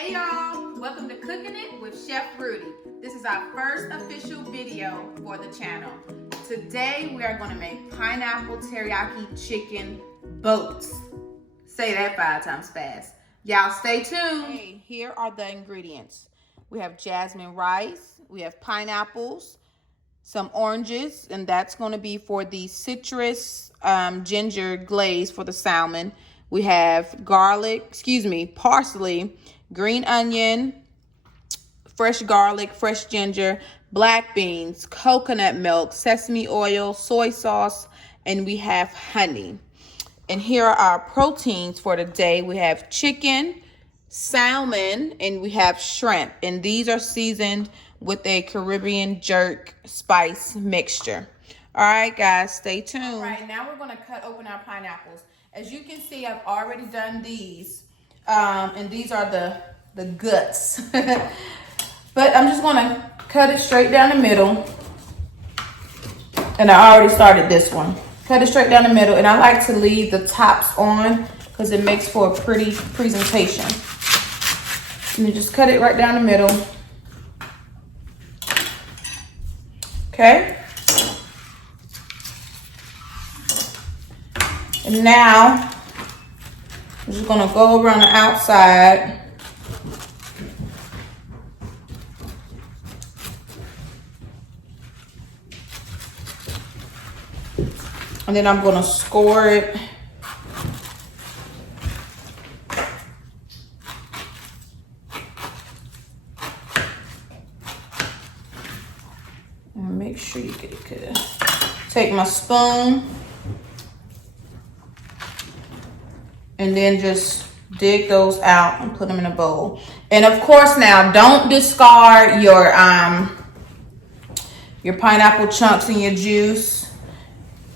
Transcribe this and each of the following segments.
Hey y'all, welcome to Cooking It with Chef Rudy. This is our first official video for the channel. Today we are going to make pineapple teriyaki chicken boats. Say that 5 times fast. Y'all stay tuned. Hey, here are the ingredients. We have jasmine rice, we have pineapples, some oranges, and that's going to be for the citrus ginger glaze for the salmon. We have parsley, green onion, fresh garlic, fresh ginger, black beans, coconut milk, sesame oil, soy sauce, and we have honey. And here are our proteins for today. We have chicken, salmon, and we have shrimp. And these are seasoned with a Caribbean jerk spice mixture. All right, guys, stay tuned. All right, now we're going to cut open our pineapples. As you can see, I've already done these. And these are the guts. But I'm just going to cut it straight down the middle. And I already started this one. Cut it straight down the middle. And I like to leave the tops on because it makes for a pretty presentation. And you just cut it right down the middle. Okay. And now, I'm just gonna go around the outside. And then I'm gonna score it. And make sure you get it good. Take my spoon. And then just dig those out and put them in a bowl. And of course now, don't discard your pineapple chunks and your juice.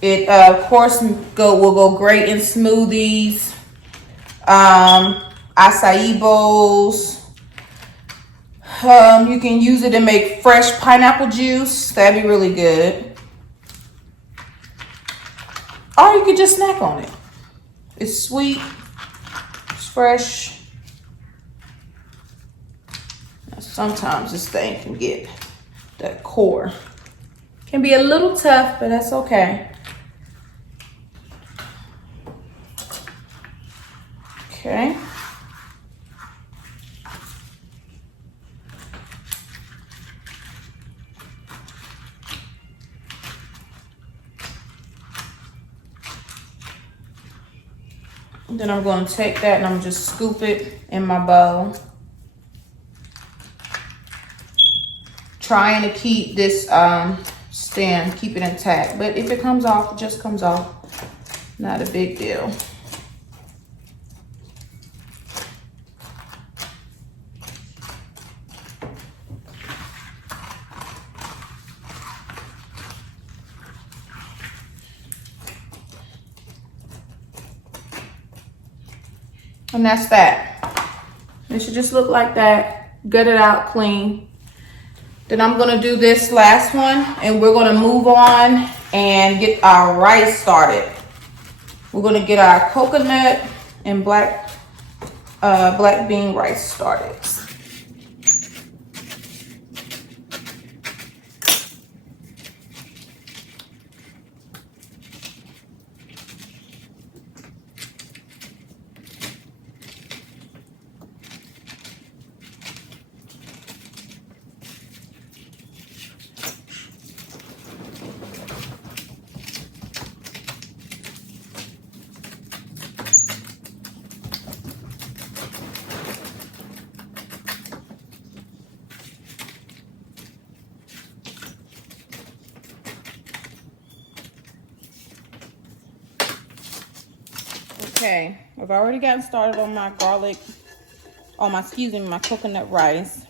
It of course will go great in smoothies, acai bowls. You can use it to make fresh pineapple juice. That'd be really good. Or you could just snack on it. It's sweet, it's fresh. Sometimes this thing can get that core. Can be a little tough, but that's okay. Okay. Then I'm going to take that and I'm just scoop it in my bowl. Trying to keep this stem, keep it intact. But if it comes off, it just comes off. Not a big deal. And that's that. It should just look like that. Gut it out clean. Then I'm gonna do this last one and we're gonna move on and get our rice started. We're gonna get our coconut and black bean rice started. Okay, I've already gotten started on my garlic, my coconut rice.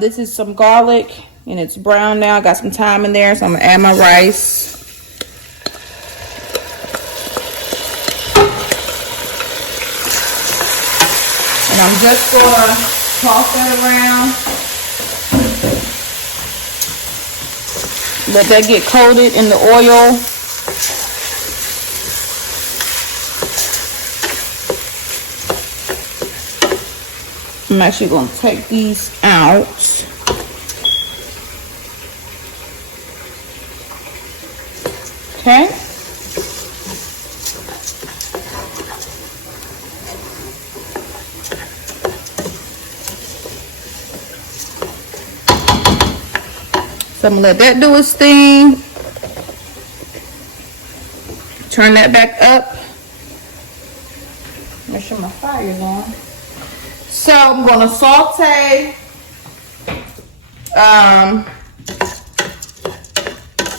This is some garlic and it's brown now. I got some thyme in there, so I'm gonna add my rice. And I'm just gonna toss that around. Let that get coated in the oil. I'm actually going to take these out. Okay. So I'm going to let that do its thing. Turn that back up. Make sure my fire's on. So I'm going to saute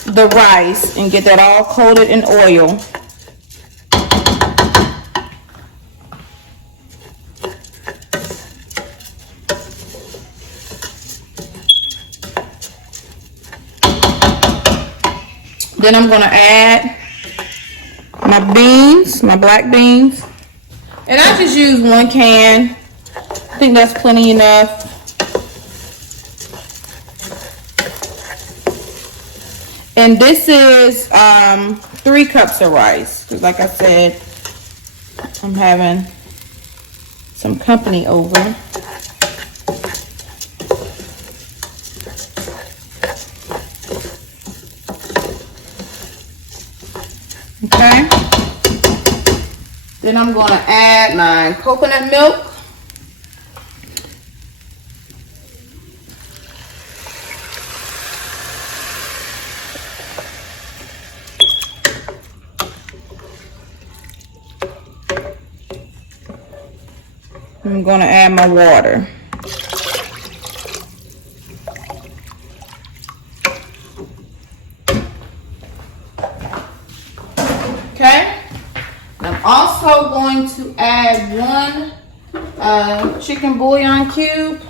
the rice and get that all coated in oil. Then I'm going to add my beans, my black beans. And I just use 1 can. I think that's plenty enough. And this is 3 cups of rice. Because like I said, I'm having some company over. Okay. Then I'm going to add my coconut milk. I'm going to add my water. Okay. I'm also going to add 1 chicken bouillon cube.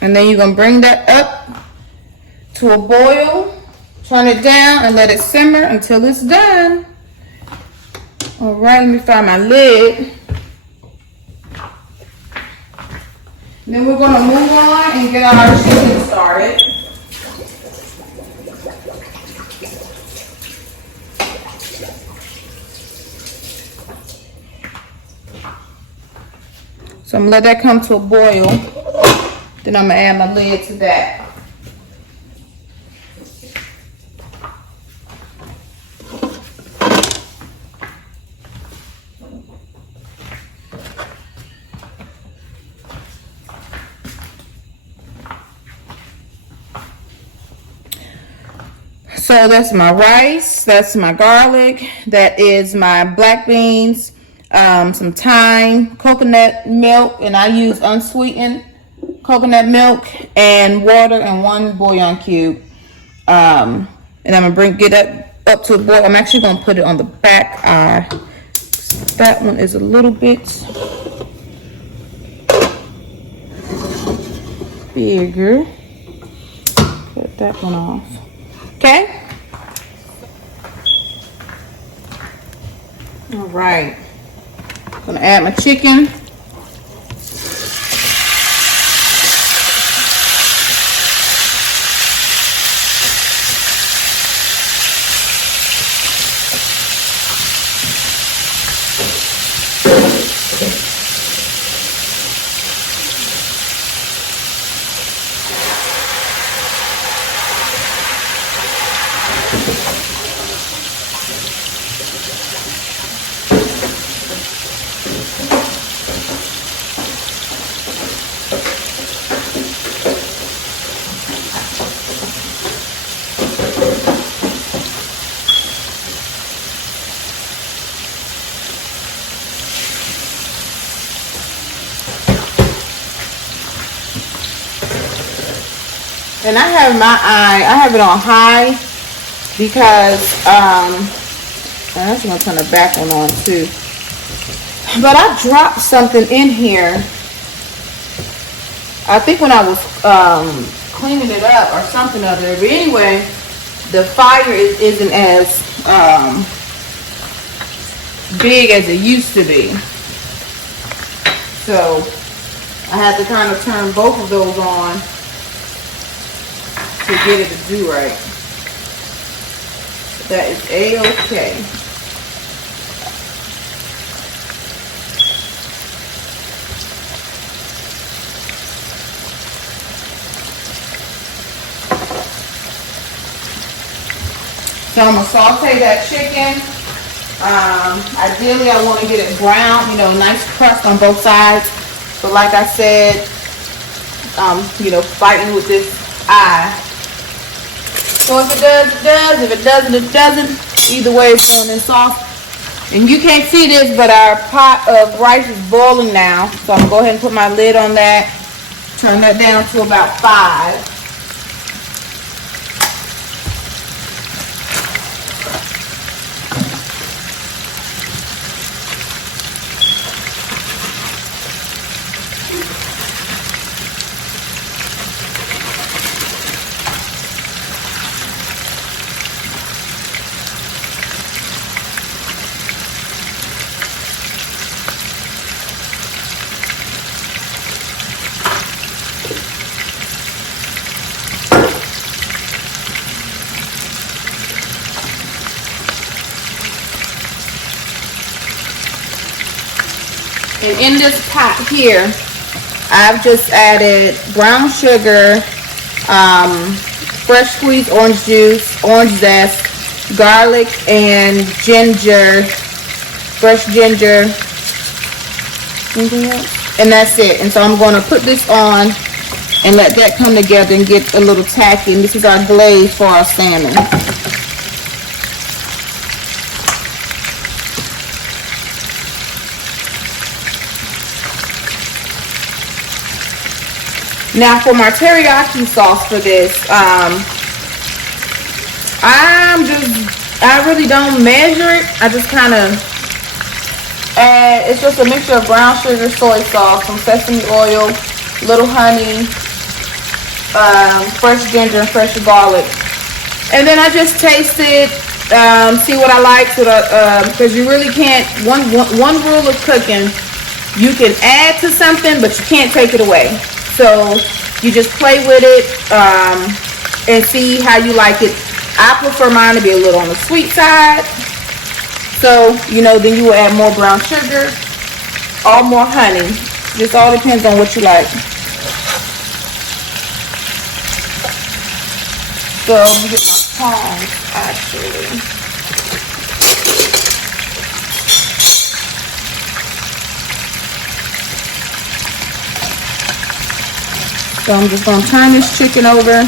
And then you're going to bring that up to a boil. Turn it down and let it simmer until it's done. All right, let me find my lid. Then we're going to move on and get our chicken started. So I'm going to let that come to a boil. Then I'm going to add my lid to that. So that's my rice, that's my garlic, that is my black beans, some thyme, coconut milk, and I use unsweetened coconut milk, and water, and 1 bouillon cube. And I'm gonna get that up to a boil. I'm actually gonna put it on the back eye. That one is a little bit bigger. Put that one off. Okay. All right. I'm gonna add my chicken. And I have it on high because, and that's gonna turn the back one on too. But I dropped something in here. I think when I was cleaning it up or something other. But anyway, the fire isn't as big as it used to be. So I had to kind of turn both of those on to get it to do right. That is A-okay. So I'm gonna saute that chicken. Ideally I want to get it brown, you know, nice crust on both sides. But like I said, you know, fighting with this eye. So if it does, it does. If it doesn't, it doesn't. Either way, it's going in sauce. And you can't see this, but our pot of rice is boiling now. So I'm gonna go ahead and put my lid on that. Turn that down to about 5. And in this pot here, I've just added brown sugar, fresh squeezed orange juice, orange zest, garlic and ginger, fresh ginger, anything else? And that's it. And so I'm going to put this on and let that come together and get a little tacky. And this is our glaze for our salmon. Now for my teriyaki sauce for this, I really don't measure it. I just kind of add, it's just a mixture of brown sugar, soy sauce, some sesame oil, little honey, fresh ginger and fresh garlic. And then I just taste it, see what I like, because you really can't, one rule of cooking, you can add to something, but you can't take it away. So you just play with it and see how you like it. I prefer mine to be a little on the sweet side. So, you know, then you will add more brown sugar or more honey. Just all depends on what you like. So let me get my tongs actually. So I'm just going to turn this chicken over.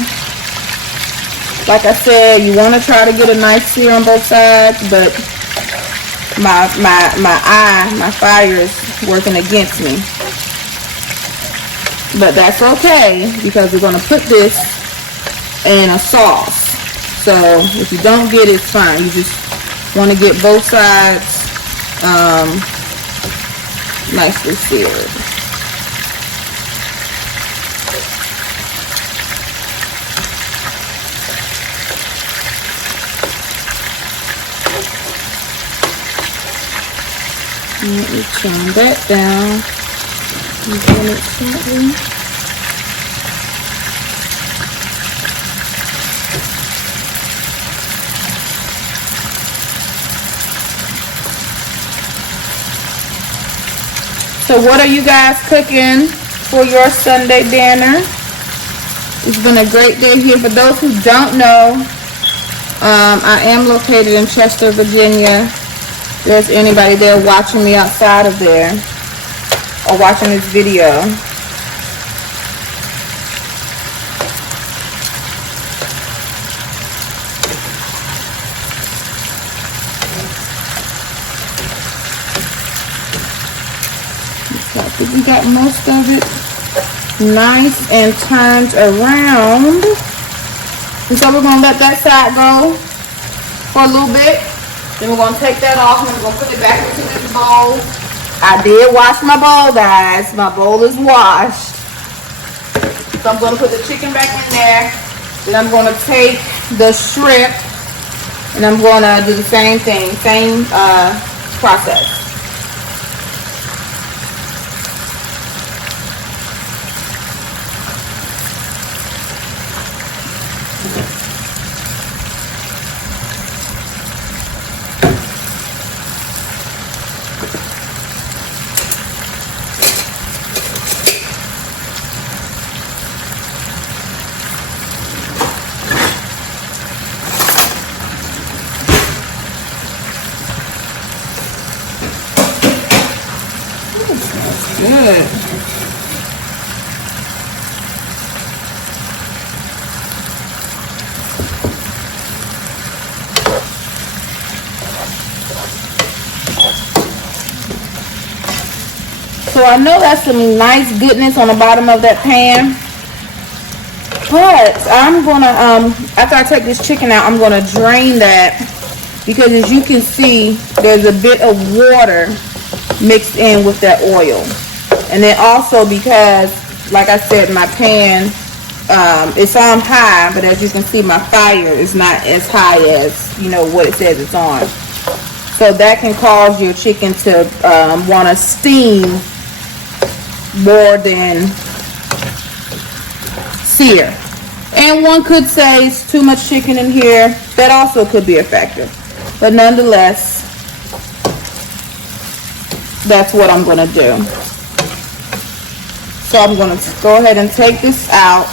Like I said, you want to try to get a nice sear on both sides, but my fire is working against me. But that's okay, because we're going to put this in a sauce. So if you don't get it, it's fine. You just want to get both sides nicely seared. Let me turn that down. So what are you guys cooking for your Sunday dinner? It's been a great day here. For those who don't know, I am located in Chester, Virginia. If there's anybody there watching me outside of there or watching this video. I think we got most of it nice and turned around. And so we're going to let that side go for a little bit. Then we're going to take that off and we're going to put it back into this bowl. I did wash my bowl, guys. My bowl is washed. So I'm going to put the chicken back in there. Then I'm going to take the shrimp and I'm going to do the same thing, same process. looks good. So I know that's some nice goodness on the bottom of that pan. But I'm gonna, after I take this chicken out, I'm gonna drain that, because as you can see, there's a bit of water mixed in with that oil. And then also because, like I said, my pan, it's on high, but as you can see, my fire is not as high as, you know, what it says it's on. So that can cause your chicken to want to steam more than sear. And one could say it's too much chicken in here. That also could be a factor. But nonetheless, that's what I'm going to do. So I'm going to go ahead and take this out.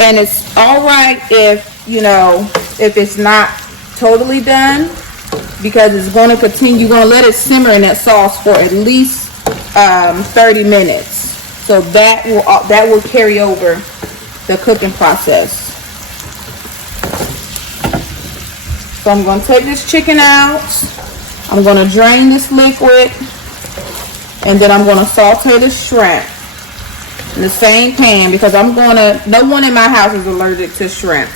And it's all right if, you know, if it's not totally done, because it's going to continue. You're going to let it simmer in that sauce for at least 30 minutes. So that will carry over the cooking process. So I'm going to take this chicken out. I'm going to drain this liquid. And then I'm going to saute the shrimp in the same pan, because no one in my house is allergic to shrimp.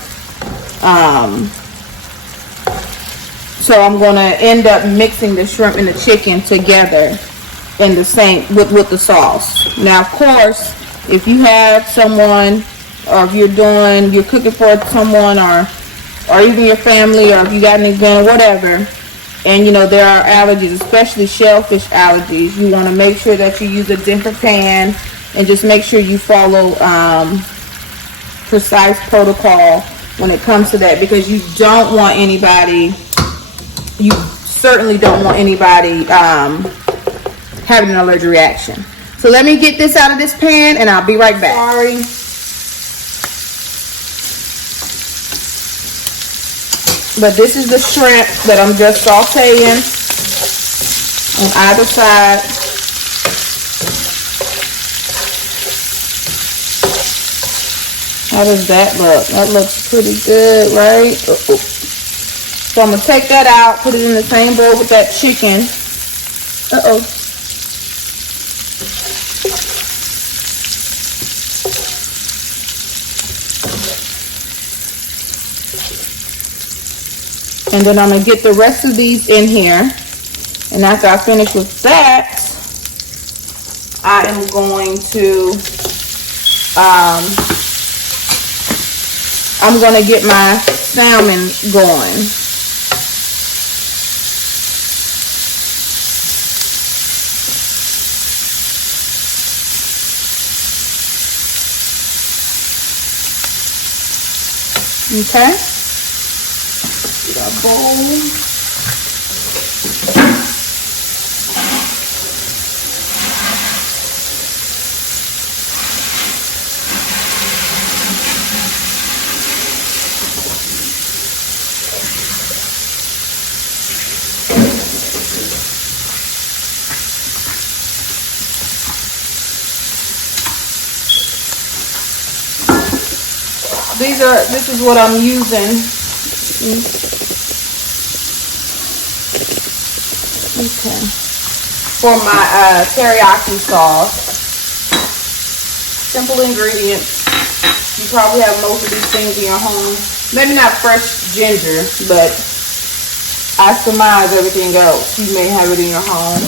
So I'm going to end up mixing the shrimp and the chicken together in the same, with the sauce. Now, of course, if you have someone, or if you're cooking for someone, or even your family, or if you got an event, whatever, and you know there are allergies, especially shellfish allergies, you want to make sure that you use a different pan, and just make sure you follow precise protocol when it comes to that, because you don't want anybody, you certainly don't want anybody having an allergic reaction. So let me get this out of this pan and I'll be right back. Sorry. But this is the shrimp that I'm just sauteing on either side. How does that look? That looks pretty good, right? So I'm going to take that out, put it in the same bowl with that chicken. And then I'm going to get the rest of these in here. And after I finish with that, I am going to, I'm going to get my salmon going. Okay. Get our bowl. This is what I'm using. Okay. For my teriyaki sauce. Simple ingredients. You probably have most of these things in your home. Maybe not fresh ginger, but I surmise everything else. You may have it in your home.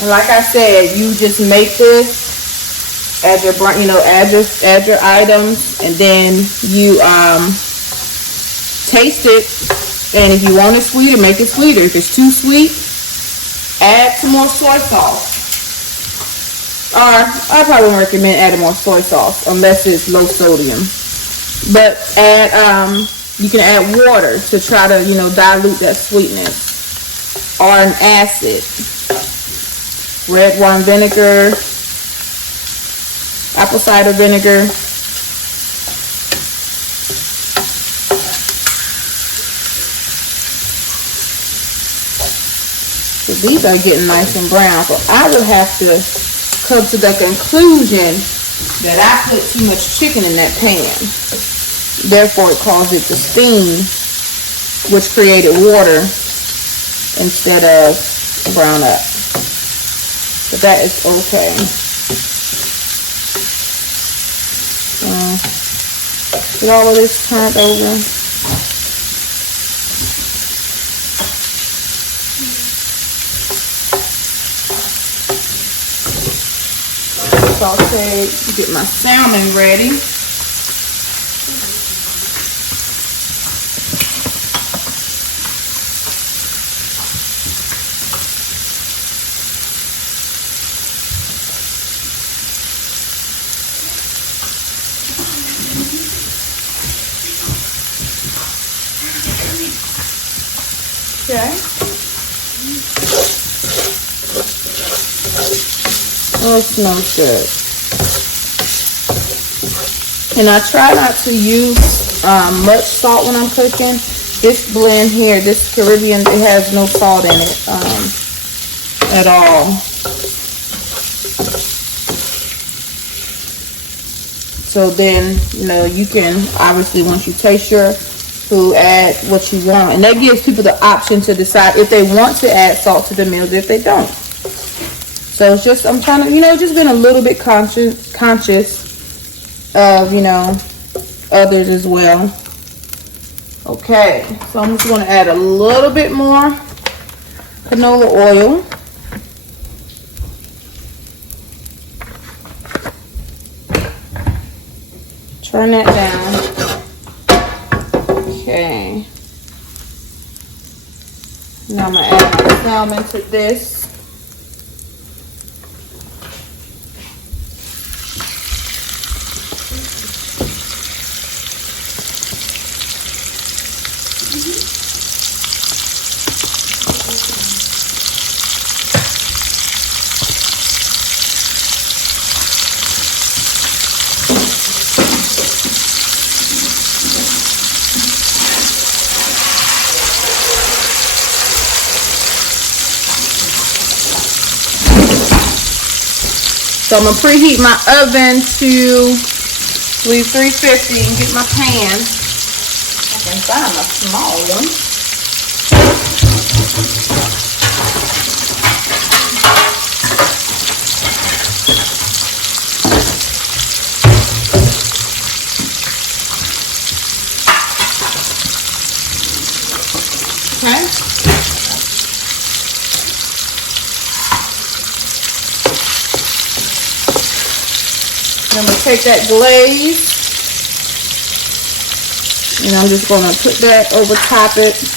And like I said, you just make this. Add your, you know, add your items, and then you taste it. And if you want it sweeter, make it sweeter. If it's too sweet, add some more soy sauce. Or I probably would recommend adding more soy sauce unless it's low sodium. But add you can add water to try to, you know, dilute that sweetness, or an acid, red wine vinegar, apple cider vinegar. So these are getting nice and brown. So I would have to come to the conclusion that I put too much chicken in that pan. Therefore, it caused it to steam, which created water instead of brown up. But that is okay. Get all of this turned over. Saute, get my salmon ready. Okay. Oh, it smells good. And I try not to use much salt when I'm cooking. This blend here, this Caribbean, it has no salt in it at all. So then, you know, you can obviously, once you taste your food, add what you want. And that gives people the option to decide if they want to add salt to the meals, if they don't. So it's just, I'm trying to, you know, just being a little bit conscious of, you know, others as well. Okay, so I'm just going to add a little bit more canola oil. Turn that down. Okay. Now I'm going to add my salmon to this. So I'm going to preheat my oven to 350 and get my pan. I can find a small one. Okay. I'm going to take that glaze and I'm just going to put that over top it.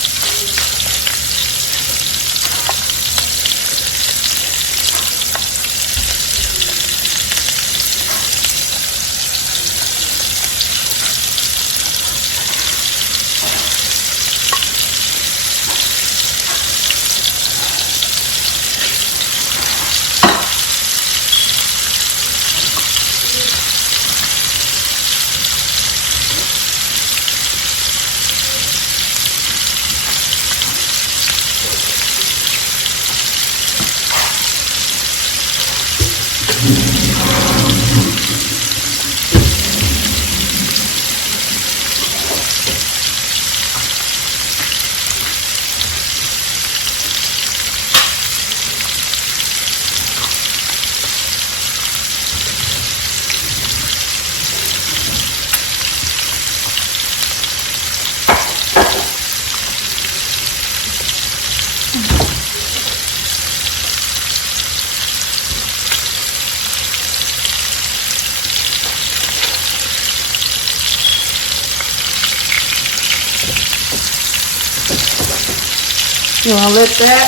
You want to let that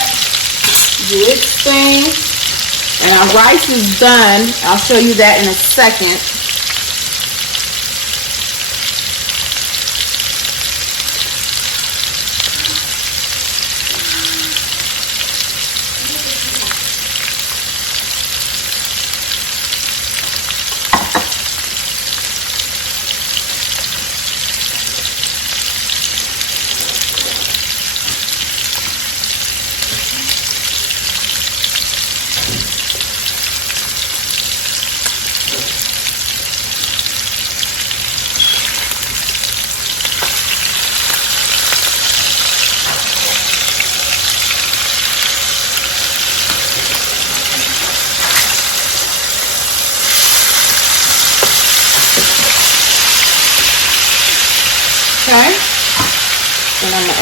do its thing. And our rice is done. I'll show you that in a second.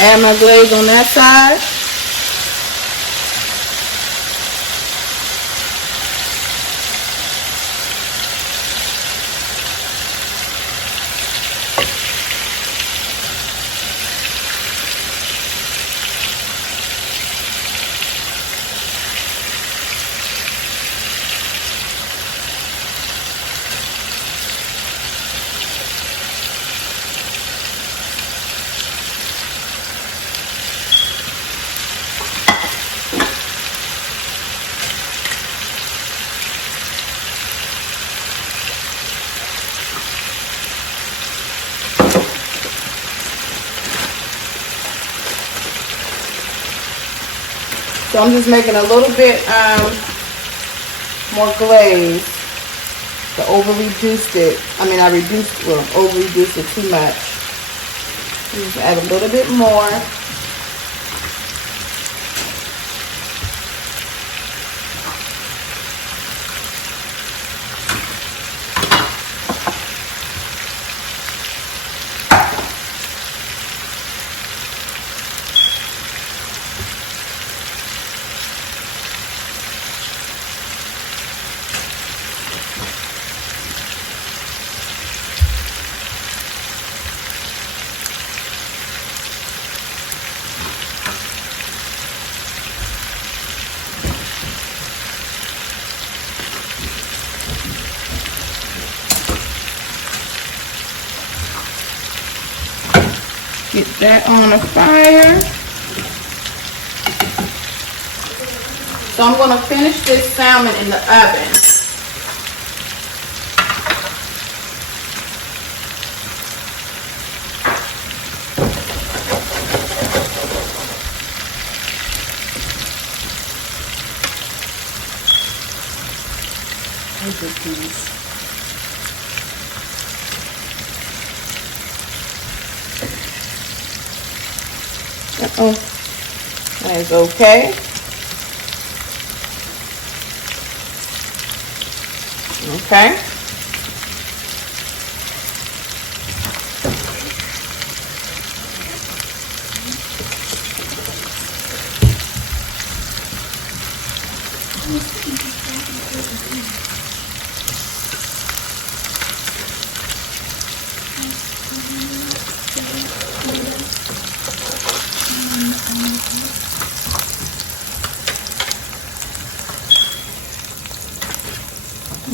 add my glaze on that side. So I'm just making a little bit more glaze. I over-reduced it. I over-reduced it too much. Just add a little bit more. Get that on the fire. So I'm going to finish this salmon in the oven. That is okay. Okay.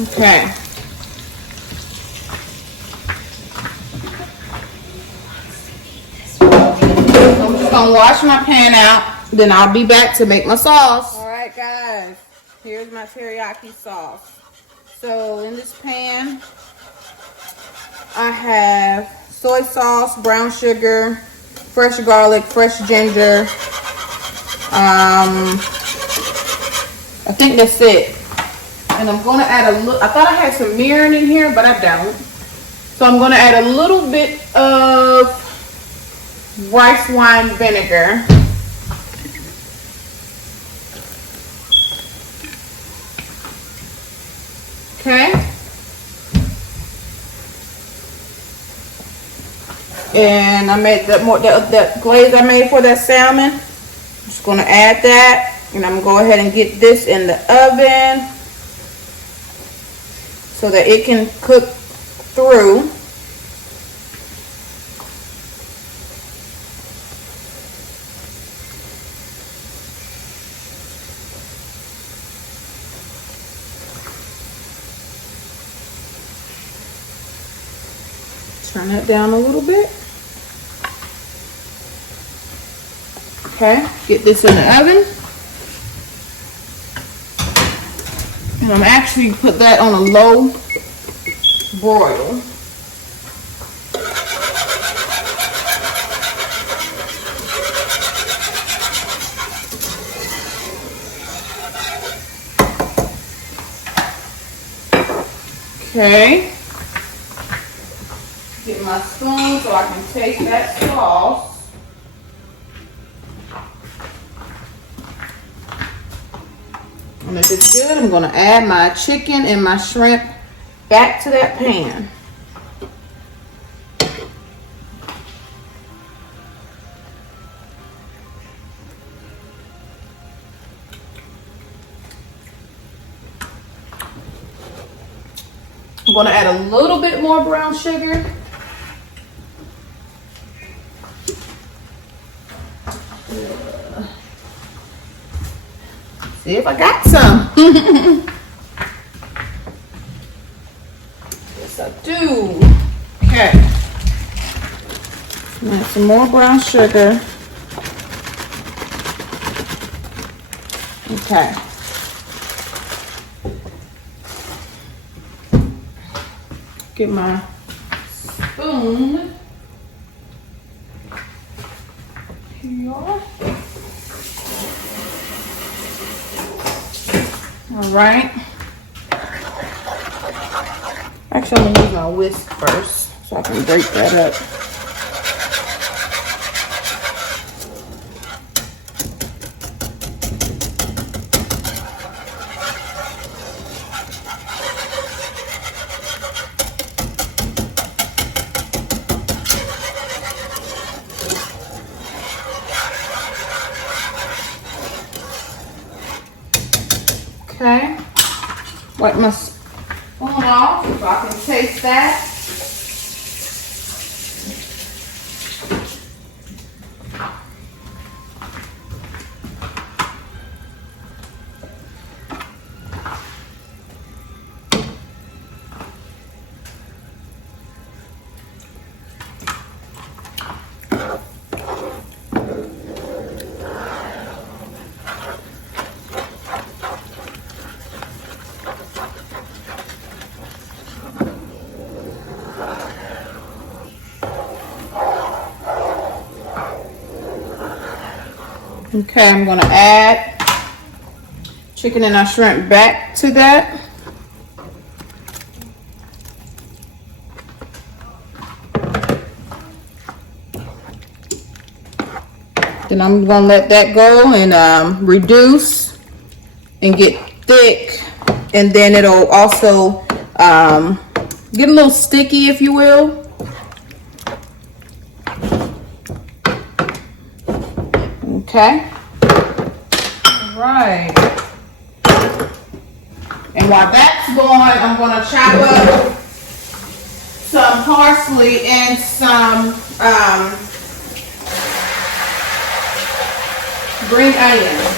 Okay. I'm just gonna wash my pan out, then I'll be back to make my sauce. Alright guys, here's my teriyaki sauce. So in this pan, I have soy sauce, brown sugar, fresh garlic, fresh ginger. I think that's it. And I'm going to add a little, I thought I had some mirin in here, but I don't. So I'm going to add a little bit of rice wine vinegar. Okay. And I made that glaze I made for that salmon. I'm just going to add that. And I'm going to go ahead and get this in the oven so that it can cook through. Turn that down a little bit. Okay, get this in the oven. And I'm actually put that on a low broil. Okay. Get my spoon so I can taste that sauce. And if it's good, I'm going to add my chicken and my shrimp back to that pan. I'm gonna add a little bit more brown sugar. See if I got some. Yes, I do. Okay. Add some more brown sugar. Okay. Get my spoon. Here you are. All right. Actually, I'm gonna use my whisk first so I can break that up. Okay, wipe my spoon off so I can taste that. Okay, I'm gonna add chicken and our shrimp back to that. Then I'm gonna let that go and reduce and get thick, and then it'll also get a little sticky, if you will. Okay. All right. And while that's going, I'm gonna chop up some parsley and some green onions.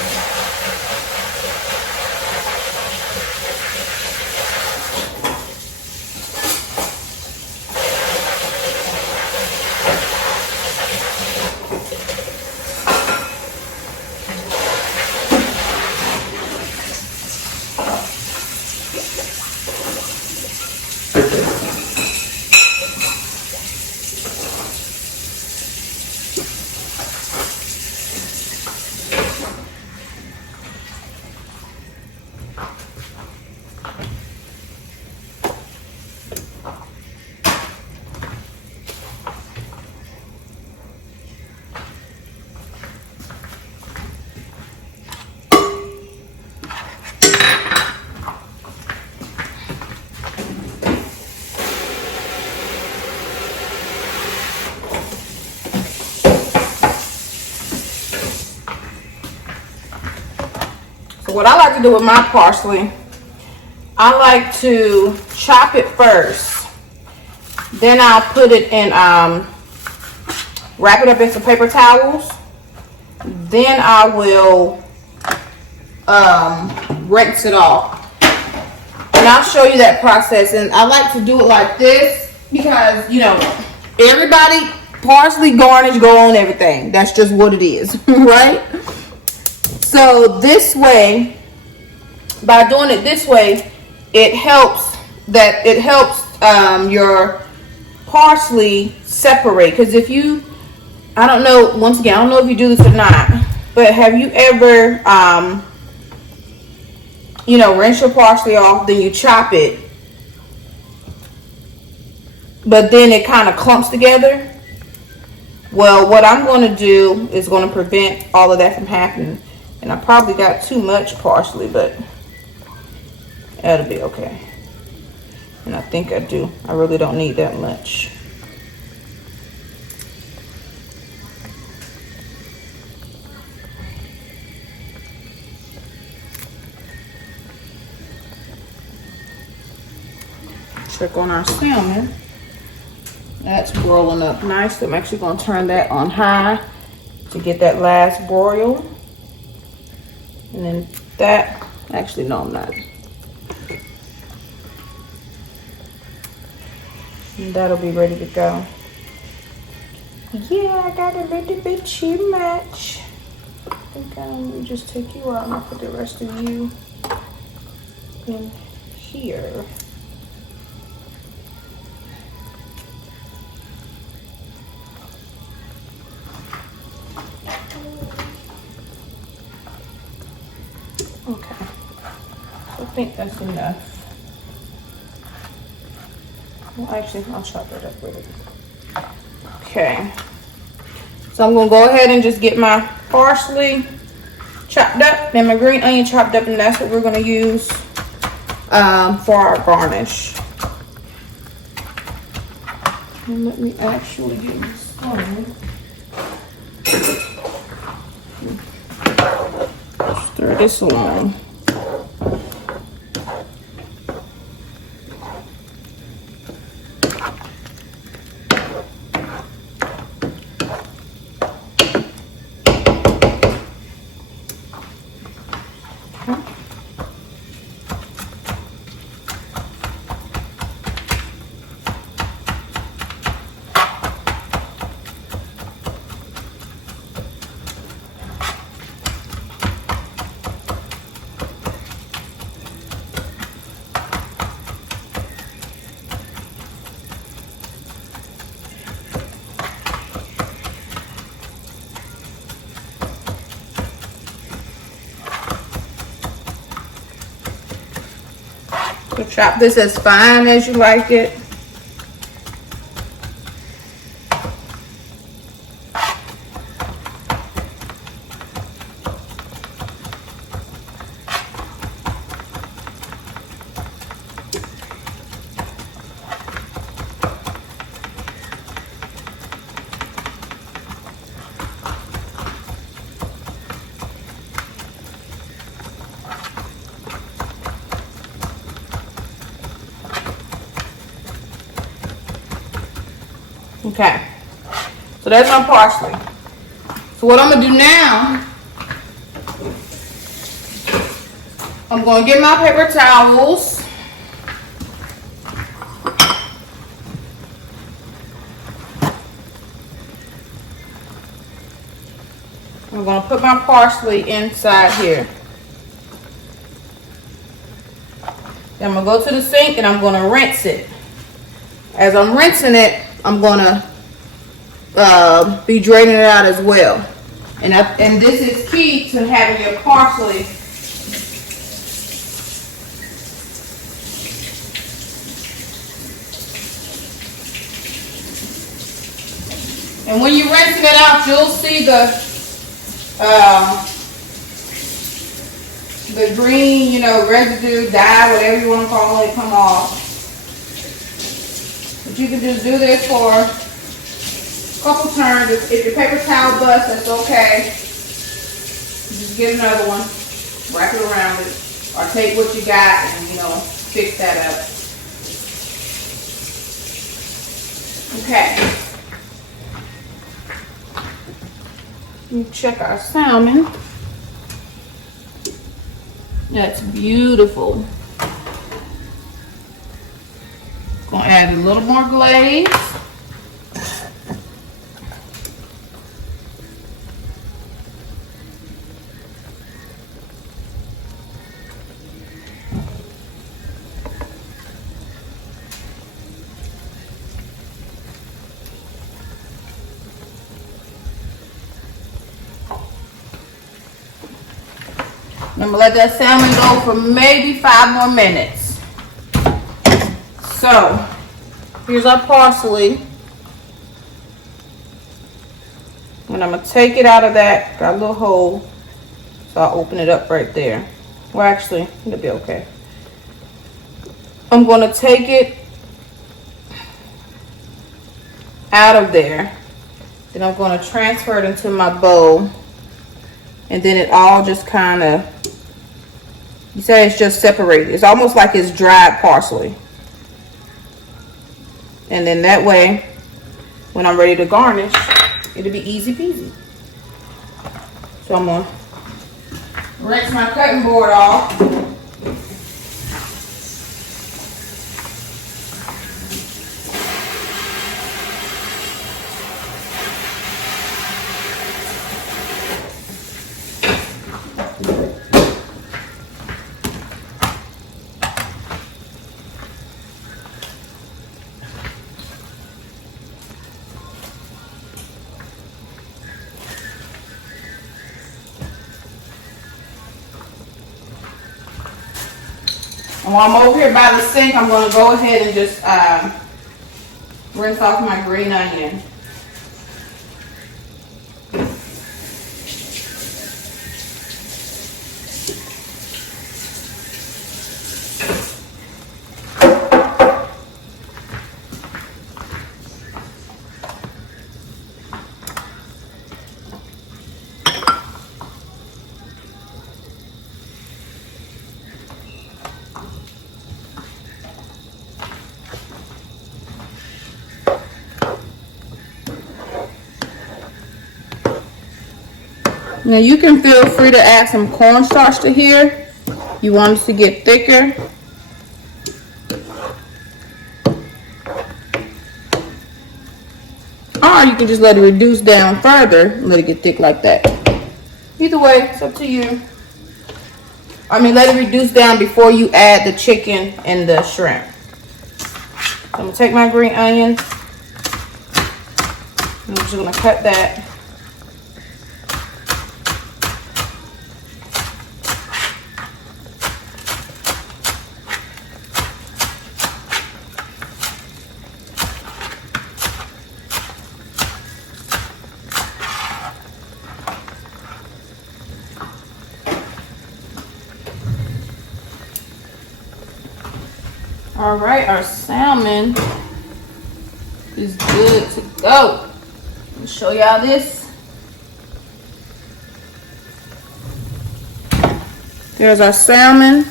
What I like to do with my parsley, I like to chop it first. Then I'll put it in, wrap it up in some paper towels. Then I will rinse it off. And I'll show you that process. And I like to do it like this because, you know, everybody, parsley garnish go on everything. That's just what it is, right? So this way, by doing it this way, it helps your parsley separate. Because if you, I don't know, once again, I don't know if you do this or not, but have you ever, you know, rinse your parsley off, then you chop it, but then it kind of clumps together? Well, what I'm going to do is going to prevent all of that from happening. And I probably got too much parsley, but that'll be okay. And I think I do. I really don't need that much. Check on our salmon. That's broiling up nice. I'm actually going to turn that on high to get that last broil. And then that, actually no I'm not. And that'll be ready to go. Yeah, I got a little bit too much. I think I'm gonna just take you out and I'll put the rest of you in here. Okay, so I think that's enough. Well, actually, I'll chop that up with it. Okay, so I'm gonna go ahead and just get my parsley chopped up and my green onion chopped up, and that's what we're gonna use for our garnish. And let me actually get this started. Stir this along. So chop this as fine as you like it. Okay, so that's my parsley. So what I'm gonna do now, I'm gonna get my paper towels. I'm gonna put my parsley inside here. Then I'm gonna go to the sink and I'm gonna rinse it. As I'm rinsing it, I'm gonna be draining it out as well. And this is key to having your parsley and when you're rinsing it out, you'll see the green, residue, dye, whatever you want to call it, come off. But you can just do this for a couple turns. If your paper towel busts, that's okay. Just get another one, wrap it around it, or take what you got and fix that up. Okay. Let me check our salmon. That's beautiful. Gonna add a little more glaze. I'm gonna let that salmon go for maybe 5 more minutes. So, here's our parsley. And I'm gonna take it out of that, got a little hole. So I'll open it up right there. Well, actually, it'll be okay. I'm gonna take it out of there. Then I'm gonna transfer it into my bowl. And then it all just kind of, you say it's just separated. It's almost like it's dried parsley. And then that way, when I'm ready to garnish, it'll be easy peasy. So I'm gonna rinse my cutting board off. And while I'm over here by the sink, I'm going to go ahead and just rinse off my green onion. Now you can feel free to add some cornstarch to here. You want it to get thicker. Or you can just let it reduce down further and let it get thick like that. Either way, it's up to you. I mean, let it reduce down before you add the chicken and the shrimp. So I'm gonna take my green onions. I'm just gonna cut that. All right, our salmon is good to go. Let me show y'all this. There's our salmon.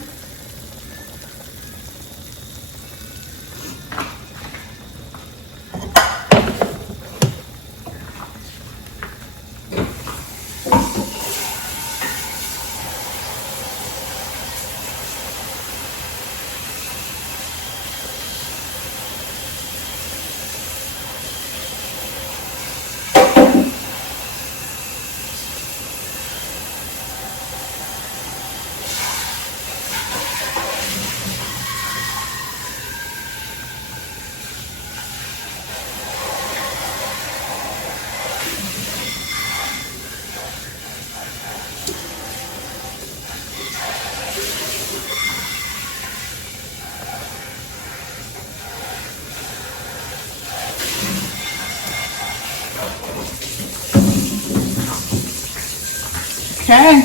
Okay.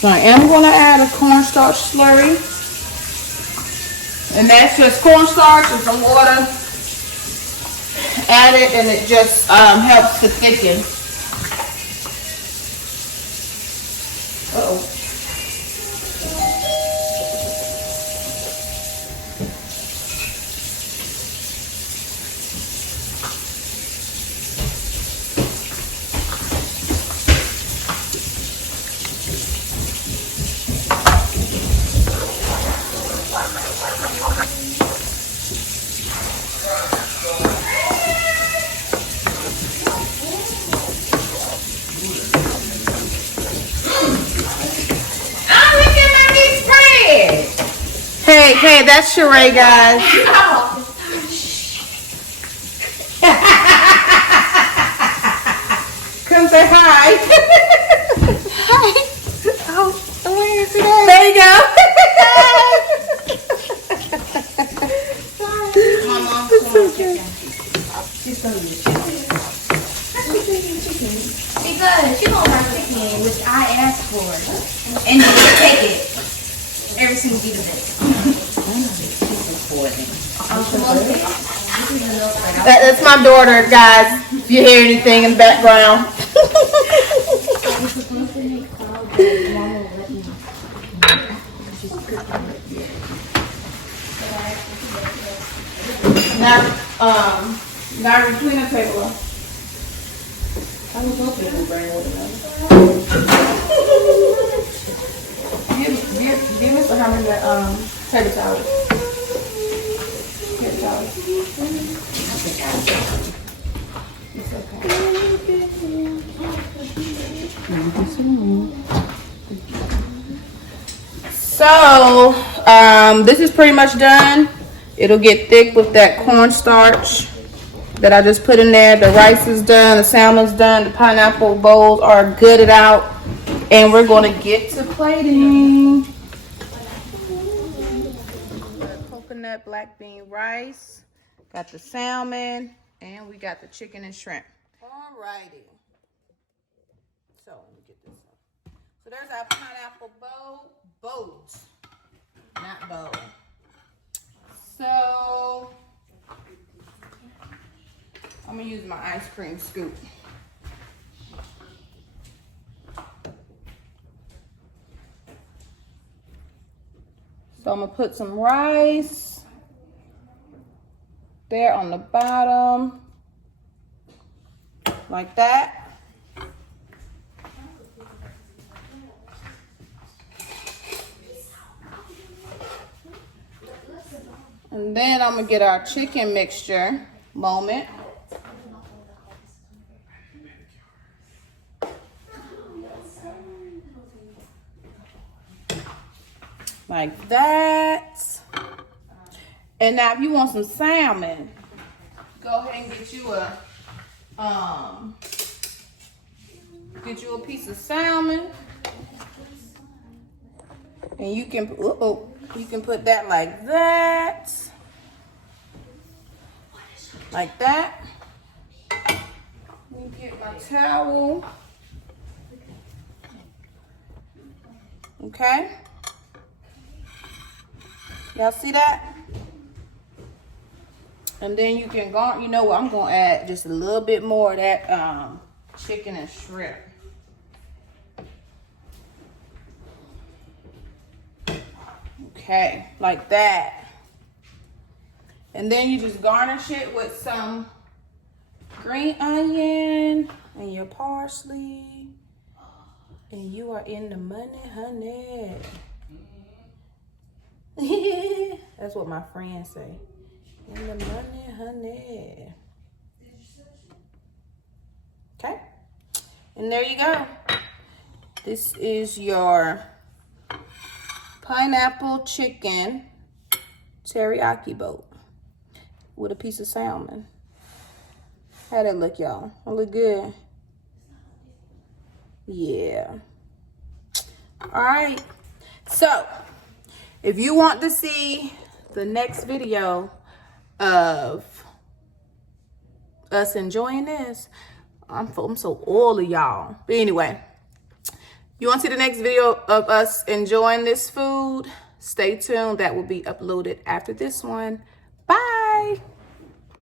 So I am going to add a cornstarch slurry. And that's just cornstarch and some water. Add it and it just helps to thicken. Uh-oh. Hey, that's Sheree, guys. Come say hi. Hi. Oh, where is it? There you go. Mama, she's gonna eat chicken. Because she gonna have chicken, which I asked for, and you can take it. Everything will be the best. That's my daughter, guys. If you hear anything in the background. Now clean the table up. I was hoping you would bring watermelon. Give Mr. Herman the table towels. Table towels. It's okay. So, this is pretty much done. It'll get thick with that cornstarch that I just put in there. The rice is done, the salmon's done, the pineapple bowls are gutted out, and we're gonna get to plating. Coconut black bean rice, got the salmon, and we got the chicken and shrimp. Alrighty. So let me get this up. So there's our pineapple boat, not bowl. So I'm gonna use my ice cream scoop. So I'm gonna put some rice there on the bottom, like that. And then I'm gonna get our chicken mixture moment. Like that. And now if you want some salmon, go ahead and get you a piece of salmon. And you can put that like that. Like that. Let me get my towel. Okay. Y'all see that? And then you can go, you know what, I'm gonna add just a little bit more of that chicken and shrimp. Okay, like that. And then you just garnish it with some green onion and your parsley. And you are in the money, honey. That's what my friends say. In the money, honey. Okay. And there you go. This is your pineapple chicken teriyaki boat with a piece of salmon. How that look, y'all? It look good. Yeah. All right. So, if you want to see the next video of us enjoying this, I'm so oily, y'all. But anyway, you want to see the next video of us enjoying this food? Stay tuned. That will be uploaded after this one. Bye.